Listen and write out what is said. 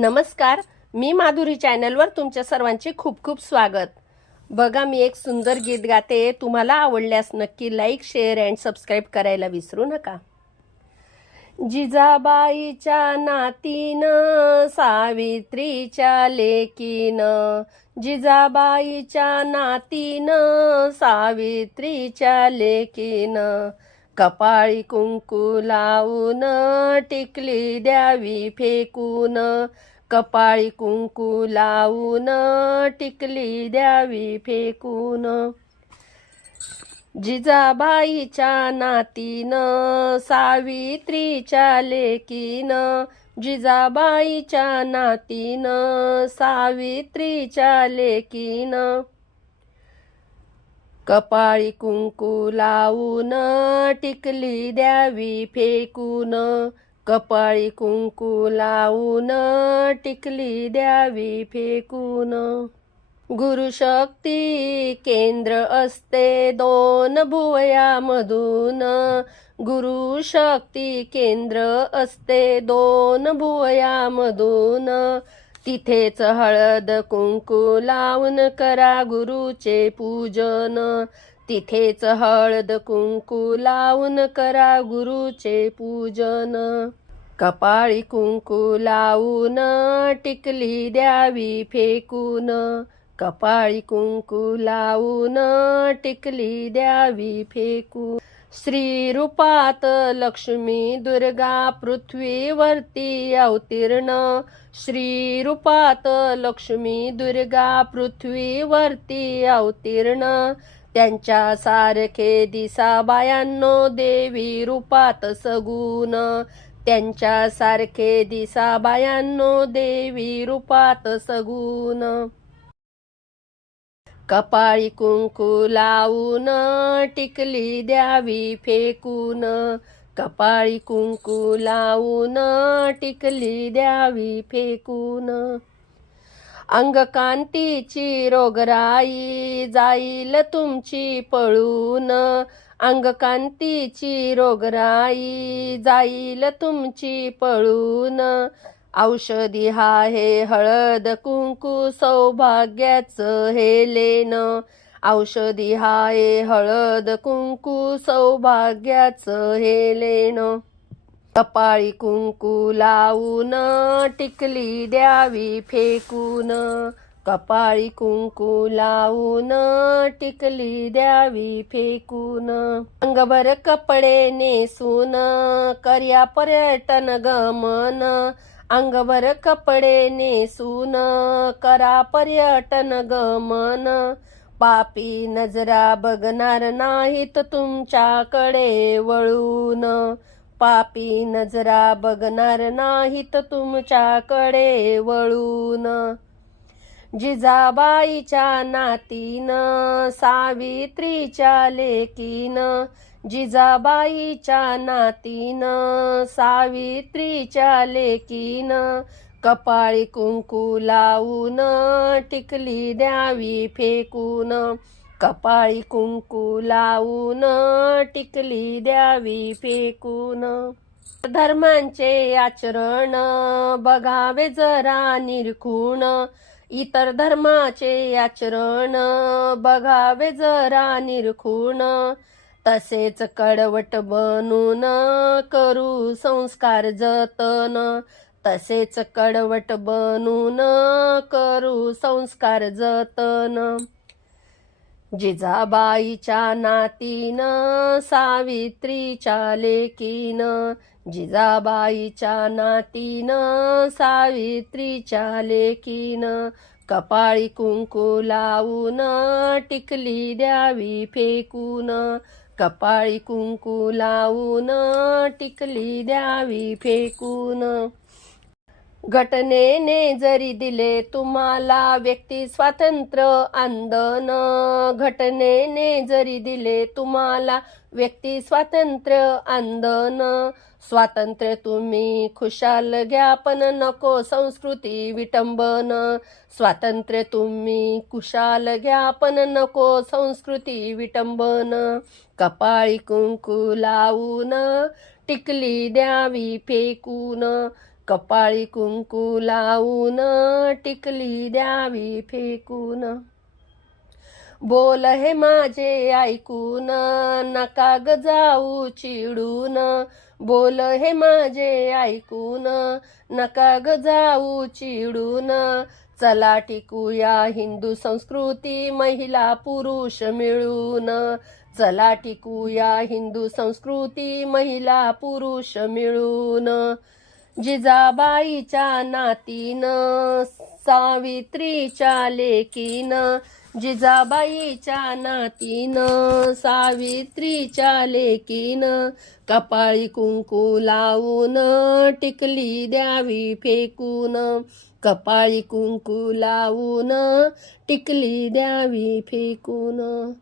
नमस्कार मी माधुरी चॅनलवर तुमच्या सर्वांचे खूप खूप स्वागत. बघा मी एक सुंदर गीत गाते तुम्हाला आवडल्यास नक्की लाईक शेअर अँड सबस्क्राईब करायला विसरू नका. जिजाबाईच्या नातीनं सावित्रीच्या लेकीनं जिजाबाईच्या नातीनं सावित्रीच्या लेकीनं कपाळी कुंकू लावून टिकली द्यावी फेकून. कपाळी कुंकू लावून टिकली द्यावी फेकून. जिजाबाईच्या नातीनं सावित्रीच्या लेकीनं. जिजाबाईच्या नातीनं सावित्रीच्या लेकीनं. कपाळी कुंकू लावून टिकली द्यावी फेकून. कपाळी कुंकू लावून टिकली द्यावी फेकून. गुरुशक्ती केंद्र असते दोन भुवयामधून गुरुशक्ती केंद्र असते दोन भुवयामधून तिथेच हळद कुंकू लावून करा गुरुचे पूजन. तिथेच हळद कुंकू लावून करा गुरुचे पूजन. कपाळी कुंकू लावून टिकली द्यावी फेकून. कपाळी कुंकू लावून टिकली द्यावी फेकून. श्रीरूपात लक्ष्मी दुर्गा पृथ्वीवरती अवतीर्ण. श्रीरूपात लक्ष्मी दुर्गा पृथ्वीवरती अवतीर्ण. त्यांच्या सारखे दिसा बायांनो देवी रूपात सगुण. त्यांच्या सारखे दिसा बायांनो देवी रूपात सगुण. कपाळी कुंकू लावून टिकली द्यावी फेकून. कपाळी कुंकू लावून टिकली द्यावी फेकून. अंगकांतीची रोगराई जाईल तुमची पळून. अंगकांतीची रोगराई जाईल तुमची पळून. औषधी हा हे हळद कुंकू सौभाग्याचं हे लेन औषधी हा हे हळद कुंकू सौभाग्याचं हे लेन कपाळी कुंकू लावून टिकली द्यावी फेकून. कपाळी कुंकू लावून टिकली द्यावी फेकून. अंगभर कपडे नेसून कर्या पर्यटन गमन. अंगभर कपडे नेसून करा पर्यटन गमन. पापी नजरा बघणार नाहीत तुमच्याकडे वळून. पापी नजरा बघणार नाहीत तुमच्याकडे वळून. जिजाबाईच्या नातीनं सावित्रीच्या लेकीनं जिजाबाईच्या नातीनं सावित्रीच्या लेकीनं कपाळी कुंकू लावून टिकली द्यावी फेकून. कपाळी कुंकू लावून टिकली द्यावी फेकून. धर्मांचे आचरण बघावे जरा निरखून. इतर धर्माचे आचरण बघावे जरा निरखून. तसेच कडवट बनून करू संस्कार जतन. तसेच कडवट बनून करू संस्कार जतन. जिजाबाईच्या नातीनं सावित्रीच्या लेकीन. जिजाबाईच्या नातीनं सावित्रीच्या लेकीन. कपाळी कुंकू लावून टिकली द्यावी फेकून. कपाळी कुंकू लावून टिकली द्यावी फेकून. घटनेने जरी दिले तुम्हाला व्यक्ती स्वातंत्र्य आंदोलन. घटनेने जरी दिले तुम्हाला व्यक्ती स्वातंत्र्य आंदोलन. स्वातंत्र्य तुम्ही खुशाल घ्या पण नको संस्कृती विटंबन. स्वातंत्र्य तुम्ही खुशाल घ्या पण नको संस्कृती विटंबन. कपाळी कुंकू लावून टिकली द्यावी फेकून. कपाळी कुंकू लावून टिकली द्यावी फेकून. बोल हे माझे ऐकून नका ग जाऊ चिडून. बोल हे माझे ऐकून नका ग जाऊ चिडून. चला टिकूया हिंदू संस्कृती महिला पुरुष मिळून. चला टिकूया हिंदू संस्कृती महिला पुरुष मिळून. जिजाबाईच्या नातीनं सावित्रीच्या लेकीनं. जिजाबाईच्या नातीनं सावित्रीच्या लेकीनं. कपाळी कुंकू लावून टिकली द्यावी फेकून. कपाळी कुंकू लावून टिकली द्यावी फेकून.